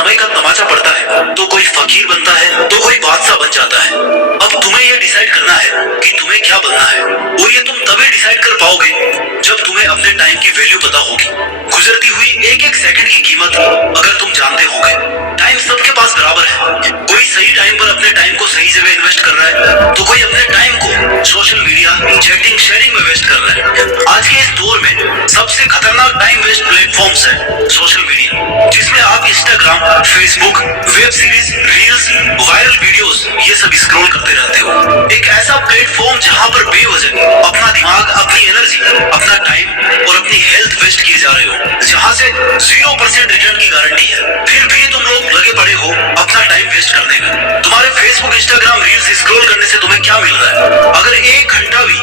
समय का तमाचा पड़ता है तो कोई फकीर बनता है तो कोई बादशाह बन जाता है। अब तुम्हें यह डिसाइड करना है कि तुम्हें क्या बनना है, और ये तुम तभी डिसाइड कर पाओगे जब तुम्हें अपने टाइम की वैल्यू पता होगी। गुजरती हुई एक एक सेकंड की कीमत अगर तुम जानते होगे। टाइम सबके पास बराबर है। कोई सही टाइम पर अपने टाइम को सही जगह इन्वेस्ट कर रहा है तो कोई अपने टाइम को सोशल मीडिया, चैटिंग, शेयरिंग में वेस्ट कर रहा है। आज के इस दौर में सबसे खतरनाक टाइम वेस्ट प्लेटफॉर्म्स है सोशल मीडिया, जिसमें आप Instagram, Facebook, web series, reels, viral videos ये सब स्क्रॉल करते रहते हो। एक ऐसा प्लेटफॉर्म जहां पर बेवजह अपना दिमाग, अपनी एनर्जी, अपना टाइम और अपनी हेल्थ वेस्ट किए जा रहे हो, जहां से 0% रिटर्न की गारंटी है। फिर भी तुम लोग लगे पड़े हो अपना टाइम वेस्ट करने में। तुम्हारे फेसबुक, इंस्टाग्राम रील्स स्क्रॉल करने से तुम्हें क्या मिल रहा है? अगर 1 घंटा भी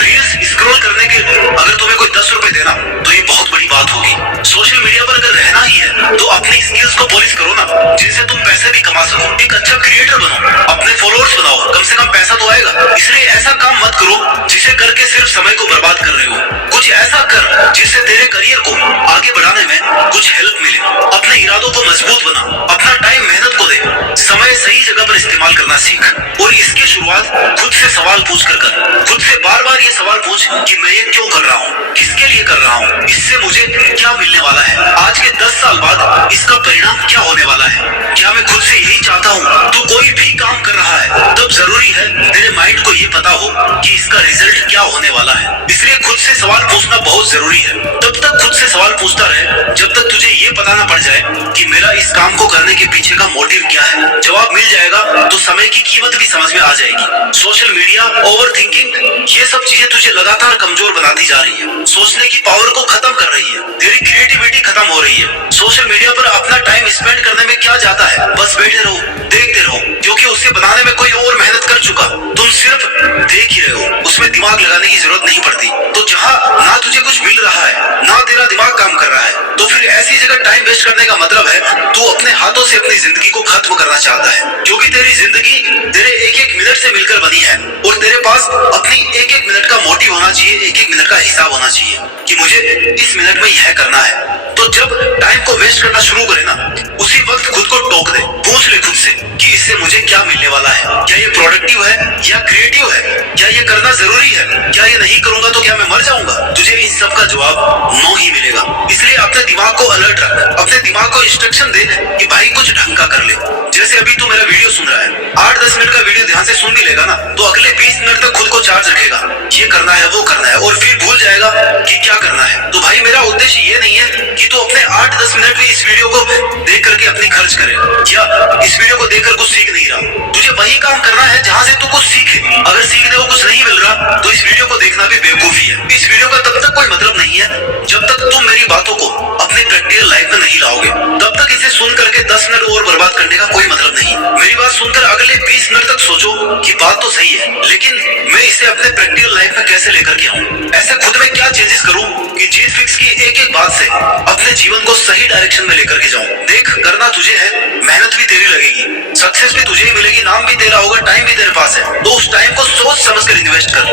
रील्स स्क्रॉल करने के अगर तुम्हें कोई 10 रुपए देना तो ये बहुत बड़ी बात होगी। सोशल मीडिया पर अगर रहना ही है तो अपनी स्किल्स को पॉलिश करो ना, जिनसे तुम पैसे भी कमा सको। एक अच्छा क्रिएटर बनो, अपने फॉलोअर्स बनाओ, कम से कम पैसा तो आएगा। इसलिए ऐसा काम मत करो जिसे करके सिर्फ समय को बर्बाद कर रहे हो। कुछ ऐसा कर जिससे तेरे करियर को आगे बढ़ाने में कुछ हेल्प मिले। अपने इरादों को मजबूत बना, अपना टाइम मेहनत को दे, समय सही जगह पर इस्तेमाल करना सीख। और इसकी शुरुआत खुद से सवाल पूछ कर कर। खुद से बार बार ये सवाल पूछ कि मैं ये क्यों कर रहा हूँ, किसके लिए कर रहा हूँ, इससे मुझे क्या मिलने वाला है, आज के 10 साल बाद इसका परिणाम क्या होने वाला है। क्या मैं खुद से यही चाहता हूँ? तो कोई भी काम कर रहा है तब जरूरी है तेरे माइंड को ये पता हो कि इसका रिजल्ट क्या होने वाला है। इसलिए खुद से सवाल पूछना बहुत जरूरी है। तब तक खुद से सवाल पूछता रहे जब तक तुझे ये पता ना पड़ जाए कि मेरा इस काम को करने के पीछे का मोटिव क्या है। जवाब मिल जाएगा तो समय की कीमत भी समझ में आ जाएगी। सोशल मीडिया, ओवर थिंकिंग, ये सब चीजें तुझे लगातार कमजोर बनाती जा रही है, सोचने की पावर को खत्म कर रही है, तेरी क्रिएटिविटी खत्म हो रही है। सोशल मीडिया पर अपना टाइम स्पेंड करने में क्या जाता है? बस बैठे रहो, देखते रहो, क्योंकि उसे बनाने में कोई और मेहनत कर चुका, तुम सिर्फ देख ही रहे हो। उसमें दिमाग लगाने की जरूरत नहीं पड़ती। तो जहाँ ना तुझे कुछ मिल रहा है ना तेरा दिमाग काम कर रहा है, तो फिर ऐसी जगह टाइम वेस्ट करने का मतलब है तू अपने हाथों से अपनी जिंदगी को खत्म करना चाहता है। क्योंकि तेरी जिंदगी तेरे एक एक मिनट से मिलकर बनी है, और तेरे पास अपनी एक एक मिनट का मोटिव होना चाहिए, एक एक मिनट का हिसाब होना चाहिए कि मुझे इस मिनट में यह करना है। तो जब टाइम को वेस्ट करना शुरू करे ना, उसी वक्त खुद को टोक दे, पूछ ले खुद से कि इससे मुझे क्या मिलने वाला है। क्या ये प्रोडक्टिव है या क्रिएटिव है? क्या ये करना जरूरी है? क्या ये नहीं करूंगा तो क्या मैं मर जाऊंगा? तुझे इन सब का जवाब नो ही मिलेगा। इसलिए अपने दिमाग को अलर्ट रख, अपने दिमाग को इंस्ट्रक्शन दे कि भाई कुछ ढंग का कर ले। जैसे अभी तू मेरा वीडियो सुन रहा है, 8-10 मिनट का वीडियो ध्यान से सुन भी लेगा ना, तो अगले 20 मिनट तक खुद को चार्ज रखेगा, ये करना है, वो करना है, और फिर भूल जाएगा कि क्या करना है। तो भाई मेरा उद्देश्य ये नहीं है कि तू अपने 8-10 मिनट भी इस वीडियो को देख करके अपनी खर्च करे, या इस वीडियो को देखकर कुछ सीख नहीं रहा। तुझे वही काम करना है जहाँ से तू कुछ सीखे। अगर सीखने को कुछ नहीं मिल रहा तो इस वीडियो को देखना भी बेवकूफी है। इस वीडियो का तब तक कोई मतलब नहीं है जब तक तुम मेरी बातों को अपनी प्रैक्टिकल लाइफ में नहीं लाओगे। तब तक इसे सुन करके 10 मिनट और बर्बाद करने का कोई मतलब नहीं। मेरी बात सुनकर अगले 20 मिनट तक सोचो कि बात तो सही है, लेकिन मैं इसे अपने प्रैक्टिकल लाइफ में कैसे लेकर के आऊँ, ऐसे खुद में क्या चेंजेस करूँ कि जीत फिक्स की एक एक बात से अपने जीवन को सही डायरेक्शन में लेकर के जाऊँ। देख, करना तुझे है, मेहनत भी तेरी लगेगी, सक्सेस भी तुझे ही मिलेगी, नाम भी तेरा होगा, टाइम भी तेरे पास है। तो उस टाइम को सोच समझ कर इन्वेस्ट कर।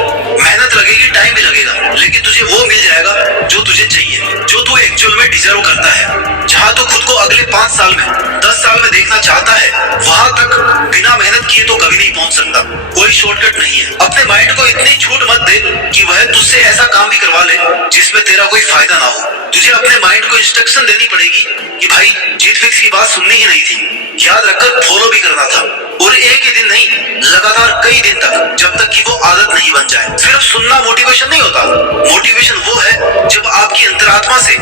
मेहनत लगेगी, टाइम भी लगेगा, लेकिन तुझे वो मिल जाएगा जो तुझे चाहिए, जो तू एक्चुअल में डिजर्व करता है। जहाँ तू खुद को अगले 5 साल में, 10 साल में देखना चाहता है, वहां तक बिना मेहनत किए तो कभी नहीं पहुंच सकता। कोई शॉर्टकट नहीं है। अपने माइंड को इतनी छूट मत दे कि वह तुझसे ऐसा काम भी करवा ले जिसमें तेरा कोई फायदा ना हो। तुझे अपने माइंड को इंस्ट्रक्शन देनी पड़ेगी कि भाई जीत फिक्स की बात सुननी ही नहीं थी, याद रखकर फॉलो भी करना था, और एक ही दिन नहीं, लगातार कई दिन तक, जब तक कि वो आदत नहीं बन जाए। सिर्फ सुनना मोटिवेशन नहीं होता। मोटिवेशन वो है जब आपकी अंतरात्मा से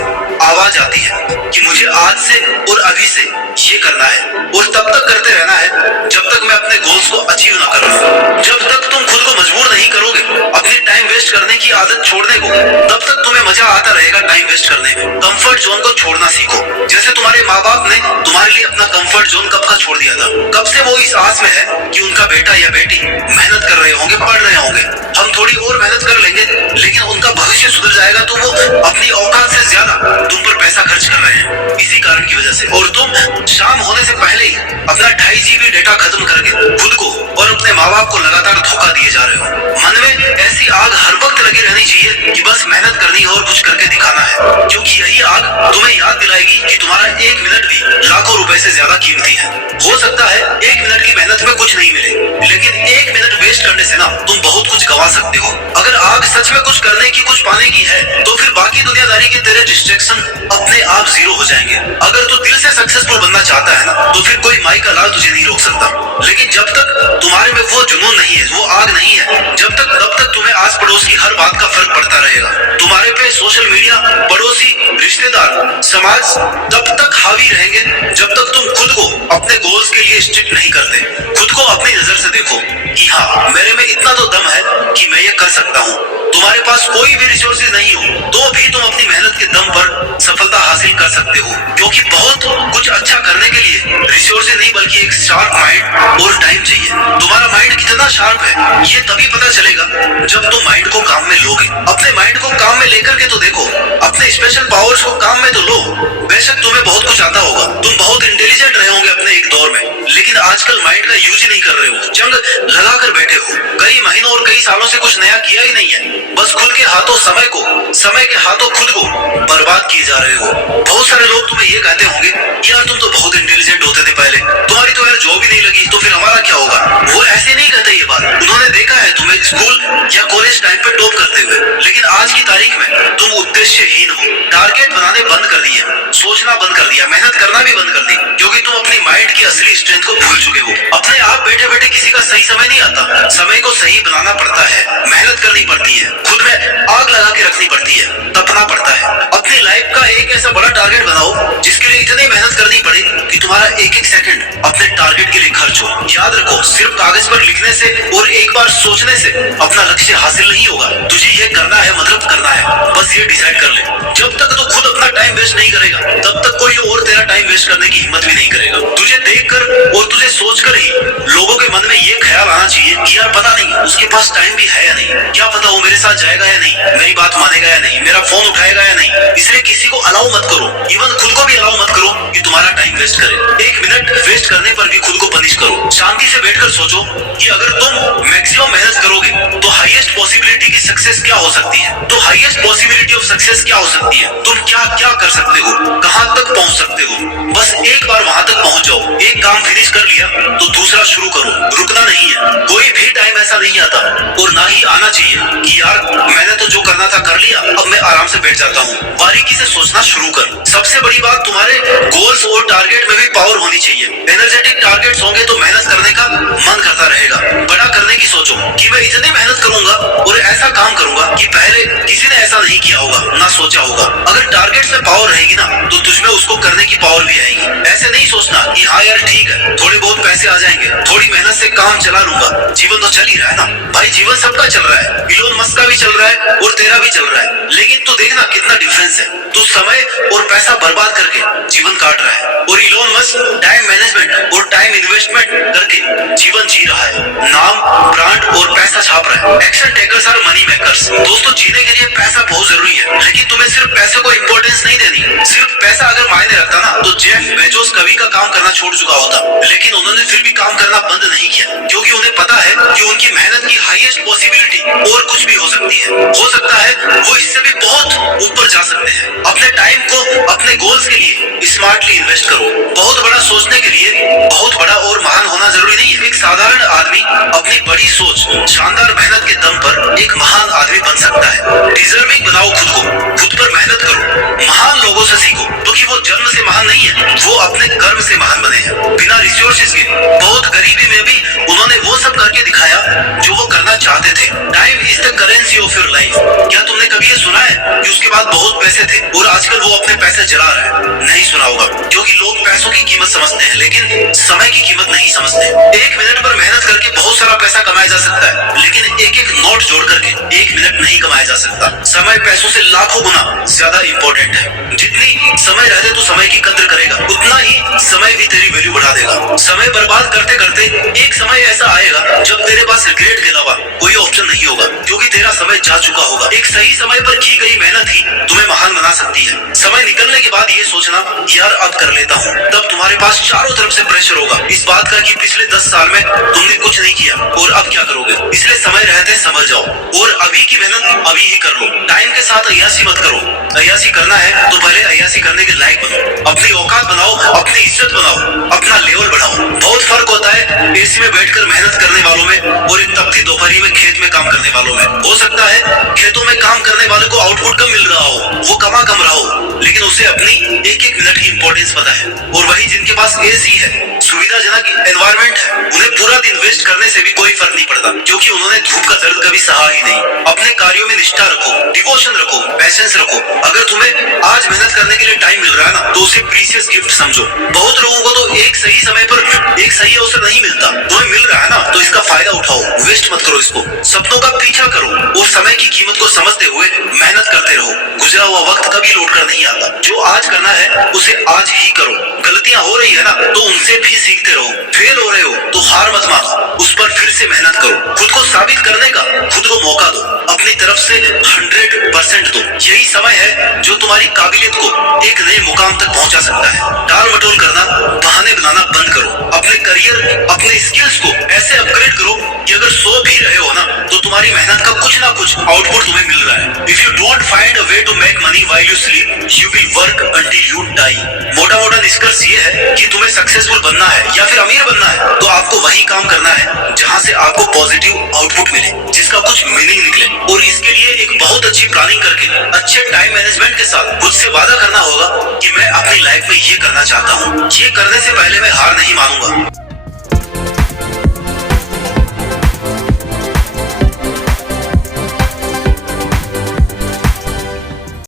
आवाज आती है कि मुझे आज से और अभी से ये करना है, और तब तक करते रहना है जब तक मैं अपने गोल्स को अचीव ना कर लूं। जब तक तुम खुद को मजबूर नहीं करोगे अपनी टाइम वेस्ट करने की आदत छोड़ने को, तब तक तुम्हें मजा आता रहेगा टाइम वेस्ट करने में। कंफर्ट जोन को छोड़ना सीखो। जैसे तुम्हारे माँ बाप ने तुम्हारे लिए अपना कंफर्ट जोन कब का छोड़ दिया था। कब से वो इस आस में है कि उनका बेटा या बेटी मेहनत कर रहे होंगे, पढ़ रहे होंगे, हम थोड़ी और मेहनत कर लेंगे, लेकिन उनका भविष्य सुधर जाएगा तो वो अपनी औकात से ज्यादा तुम पर पैसा खर्च कर रहे हैं इसी कारण की वजह से। और तुम शाम होने से पहले ही अपना 2.5 GB डेटा खत्म करके खुद को और अपने माँ बाप को लगातार धोखा दिए जा रहे हो। मन में ऐसी आग हर वक्त लगी रहनी चाहिए कि बस मेहनत करनी है और कुछ करके दिखाना है, क्योंकि यही आग तुम्हें याद दिलाएगी कि तुम्हारा 1 मिनट भी लाखों रुपए से से ज्यादा कीमती है। हो सकता है 1 मिनट की मेहनत में कुछ नहीं मिले, लेकिन 1 मिनट वेस्ट करने से ना तुम बहुत कुछ गवा सकते हो। अगर आग सच में कुछ करने की, कुछ पाने की है, तो फिर बाकी दुनियादारी के तेरे डिस्ट्रैक्शन अपने आप जीरो हो जाएंगे। अगर तू दिल से सक्सेसफुल बनना चाहता है ना, तो फिर कोई माई का लाल तुझे नहीं रोक सकता। लेकिन जब तक तुम्हारे में वो जुनून नहीं है, वो आग नहीं है, तब तक तुम्हें आस पड़ोस की हर बात का फर्क पड़ता रहेगा। तुम्हारे पे सोशल मीडिया, पड़ोसी, रिश्तेदार, समाज तब तक हावी रहेंगे जब तक तुम खुद को अपने गोल्स के लिए स्ट्रिक्ट नहीं करते। खुद को अपनी नजर से देखो कि हाँ, मेरे में इतना तो दम है कि मैं ये कर सकता हूँ। तुम्हारे पास कोई भी रिसोर्सेज नहीं हो तो भी तुम अपनी मेहनत के दम पर सफलता हासिल कर सकते हो, क्योंकि बहुत कुछ अच्छा करने के लिए रिसोर्सेज नहीं बल्कि एक शार्प माइंड और टाइम चाहिए। तुम्हारा माइंड कितना शार्प है ये तभी पता चलेगा जब तुम माइंड को काम में लोगे। अपने माइंड को काम में लेकर के तो देखो, अपने स्पेशल पावर्स को काम में तो लो। बेशक तुम्हें बहुत कुछ आता होगा, तुम बहुत इंटेलिजेंट रहे होंगे अपने एक दौर में, लेकिन आजकल माइंड का यूज ही नहीं कर रहे हो। जंग लगा कर बैठे हो, कई महीनों और कई सालों से कुछ नया किया ही नहीं है। बस खुद के हाथों समय के हाथों खुद को बर्बाद किए जा रहे हो। बहुत सारे लोग तुम्हें ये कहते होंगे, यार तुम तो बहुत इंटेलिजेंट होते थे पहले, तुम्हारी तो यार जॉब ही नहीं लगी, तो फिर हमारा क्या होगा। वो ऐसे नहीं कहते ये बात, उन्होंने देखा है तुम्हें स्कूल या कॉलेज टाइम पे टॉप करते हुए, लेकिन आज की तारीख में तुम उद्देश्यहीन हो। टारगेट बनाने बंद कर दिए, सोचना बंद कर दिया, मेहनत करना भी बंद कर दी, क्योंकि तुम अपनी माइंड की असली स्ट्रेंथ को भूल चुके हो। अपने आप बैठे बैठे किसी का सही समय नहीं आता, समय को सही बनाना पड़ता है, मेहनत करनी पड़ती है, खुद में आग लगा के रखनी पड़ती है, तपना पड़ता है। अपनी लाइफ का एक ऐसा बड़ा टारगेट बनाओ जिसके लिए इतनी मेहनत करनी पड़े कि तुम्हारा एक एक सेकंड अपने टारगेट के लिए खर्च हो। याद रखो, सिर्फ कागज पर लिखने से और एक बार सोचने से अपना लक्ष्य हासिल नहीं होगा। तुझे ये करना है, मतलब करना है, बस ये डिसाइड कर ले। जब तक तू खुद अपना टाइम वेस्ट नहीं करेगा, तब तक कोई और तेरा टाइम वेस्ट करने की हिम्मत भी नहीं करेगा। तुझे देखकर और तुझे सोचकर ही लोगों के मन में ये ख्याल आना चाहिए कि यार पता नहीं उसके पास टाइम भी है या नहीं, क्या पता वो मेरे साथ जाएगा या नहीं, मेरी बात मानेगा या नहीं, मेरा फोन उठाएगा या नहीं। इसलिए किसी को अलाउ मत करो, इवन खुद को भी अलाउ मत करो कि तुम्हारा टाइम वेस्ट करे। 1 मिनट वेस्ट करने पर भी खुद को पनिश करो। शांति से बैठकर सोचो कि अगर तुम मैक्सिमम मेहनत करोगे तो हाईएस्ट पॉसिबिलिटी की सक्सेस क्या हो सकती है, तो हाईएस्ट पॉसिबिलिटी ऑफ सक्सेस क्या हो सकती है, तुम क्या क्या कर सकते हो, कहां तक पहुंच सकते हो। बस एक बार वहां तक पहुंच जाओ। एक काम फिनिश कर लिया तो दूसरा शुरू करो, रुकना नहीं है। कोई भी टाइम ऐसा नहीं आता और ना ही आना चाहिए कि यार मैंने तो जो करना था कर लिया, अब मैं आराम से बैठ जाता हूँ। बारीकी से सोचना शुरू कर। सबसे बड़ी बात, तुम्हारे गोल्स और टारगेट में भी पावर होनी चाहिए। एनर्जेटिक टारगेट्स होंगे तो मेहनत करने का मन करता रहेगा। बड़ा करने की सोचो कि मैं इतनी मेहनत करूंगा और ऐसा काम करूंगा कि पहले किसी ने ऐसा नहीं किया होगा, ना सोचा होगा। अगर टारगेट्स में पावर रहेगी ना, तो तुझमें उसको करने की पावर भी आएगी। ऐसे नहीं सोचना कि हाँ यार ठीक है, थोड़े बहुत पैसे आ जाएंगे, थोड़ी मेहनत से काम चला लूंगा, जीवन तो चल ही रहा है ना। भाई जीवन सबका चल रहा है, इलोन मस्क का भी चल रहा है और तेरा भी चल रहा है, लेकिन तू देखना कितना डिफरेंस है। तू समय और पैसा बर्बाद करके जीवन काट रहा है और इलोन मस्क टाइम मैनेजमेंट और टाइम इन्वेस्टमेंट करके जीवन जी रहा है, नाम, ब्रांड और पैसा छाप रहा है। Action takers are money makers. दोस्तों, जीने के लिए पैसा बहुत जरूरी है, लेकिन तुम्हें सिर्फ पैसे को इंपॉर्टेंस नहीं देनी। सिर्फ पैसा अगर मायने रखता ना, तो जेफ बेजोस कभी का काम करना छोड़ चुका होता, लेकिन उन्होंने फिर भी काम करना बंद नहीं किया, क्योंकि उन्हें पता है कि उनकी मेहनत की हाईएस्ट पॉसिबिलिटी और कुछ भी हो सकती है। हो सकता है वो इससे भी बहुत ऊपर जा सकते हैं। अपने टाइम को अपने गोल्स के लिए स्मार्टली इन्वेस्ट करो। बहुत बड़ा सोचने के लिए बहुत बड़ा और महान होना जरूरी नहीं है। एक साधारण आदमी अपनी बड़ी सोच, शानदार मेहनत के दम पर एक महान आदमी बन सकता है। डिजर्विंग बनाओ खुद को, खुद पर मेहनत करो, महान लोगों से सीखो, क्योंकि वो जन्म से महान नहीं है, वो अपने कर्म से महान बने हैं। बिना रिसोर्सेज के, बहुत गरीबी में भी उन्होंने वो सब करके दिखाया जो वो करना चाहते थे। Time is the currency of your life. क्या तुमने कभी ये सुना है कि उसके बाद बहुत पैसे थे और आजकल वो अपने पैसे जला रहा है? नहीं सुना होगा, क्योंकि लोग पैसों की कीमत समझते हैं लेकिन समय की कीमत नहीं समझते। 1 मिनट पर मेहनत करके बहुत सारा पैसा कमाया जा सकता है, लेकिन एक एक नोट जोड़ करके 1 मिनट नहीं कमाया जा सकता। समय पैसों से लाखों गुना ज्यादा इंपॉर्टेंट है। जितनी समय रहते तो समय की कद्र करेगा, उतना ही समय भी तेरी वैल्यू बढ़ा देगा। समय बर्बाद करते करते एक समय ऐसा आएगा जब तेरे पास रिग्रेट के अलावा कोई ऑप्शन नहीं होगा, क्योंकि तेरा समय जा चुका होगा। एक सही समय पर की गई मेहनत ही तुम्हें महान बना सकती है। समय निकलने के बाद ये सोचना यार अब कर लेता हूँ, तब तुम्हारे पास चारों तरफ से प्रेशर होगा इस बात का कि पिछले 10 साल में तुमने कुछ नहीं किया और अब क्या करोगे। इसलिए समय रहते समझ जाओ और अभी की मेहनत अभी ही कर लो। टाइम के साथ अय्यासी मत करो। अय्यासी करना है तो पहले अय्यासी करने के लायक बनो। अपनी औकात बनाओ, अपनी इज्जत बनाओ, अपना लेवल बढ़ाओ। बहुत फर्क होता है एसी में बैठकर मेहनत करने वालों में और एक तपती दोपहरी में खेत में काम करने वालों में। हो सकता है खेतों में काम करने वाले को आउटपुट कम मिल रहा हो, वो कमा कम रहा हो, लेकिन उसे अपनी एक एक मिनट की इंपॉर्टेंस पता है। और वही जिनके पास एसी है, सुविधाजनक एनवायरमेंट है, उन्हें पूरा दिन वेस्ट करने से भी कोई फर्क नहीं पड़ता, क्योंकि उन्होंने धूप का दर्द कभी सहा ही नहीं। अपने कार्यों में निष्ठा रखो, डिवोशन रखो, पैशंस रखो। अगर तुम्हें आज मेहनत करने के लिए टाइम मिल रहा है ना, तो उसे प्रीशियस गिफ्ट समझो। बहुत लोगों को तो एक सही समय पर एक सही अवसर नहीं मिलता। तुम्हें मिल रहा है ना, तो इसका फायदा उठाओ, वेस्ट मत करो इसको। सपनों का पीछा करो और समय की कीमत को समझते हुए मेहनत करते रहो। गुजरा हुआ वक्त कभी लौट कर नहीं आता। जो आज करना है उसे आज ही करो। गलतियां हो रही है ना, तो उनसे भी सीखते रहो। फेल हो रहे हो तो हार मत मानो, उस पर फिर से मेहनत करो। खुद को साबित करने का खुद को मौका दो, अपनी तरफ से 100% दो। यही समय है जो तुम्हारी काबिलियत को एक नए मुकाम तक पहुंचा सकता है। टाल मटोल करना, बहाने बनाना बंद करो। अपने करियर, अपने स्किल्स को ऐसे अपग्रेड करो कि अगर सो भी रहे हो ना, तो तुम्हारी मेहनत का कुछ ना कुछ आउटपुट तुम्हें मिल रहा है। If you don't find a way to make money while you sleep, you will work until you die. मोटा मोटा निष्कर्ष ये है कि तुम्हें सक्सेसफुल बनना है या फिर अमीर बनना है, तो आपको वही काम करना है जहां से आपको पॉजिटिव आउटपुट मिले, जिसका कुछ मीनिंग निकले। और इसके लिए एक बहुत अच्छी प्लानिंग करके अच्छे टाइम मैनेजमेंट के साथ खुद से वादा करना होगा कि मैं अपनी लाइफ में ये करना चाहता हूँ। ये करने से पहले मैं हार नहीं मानूंगा।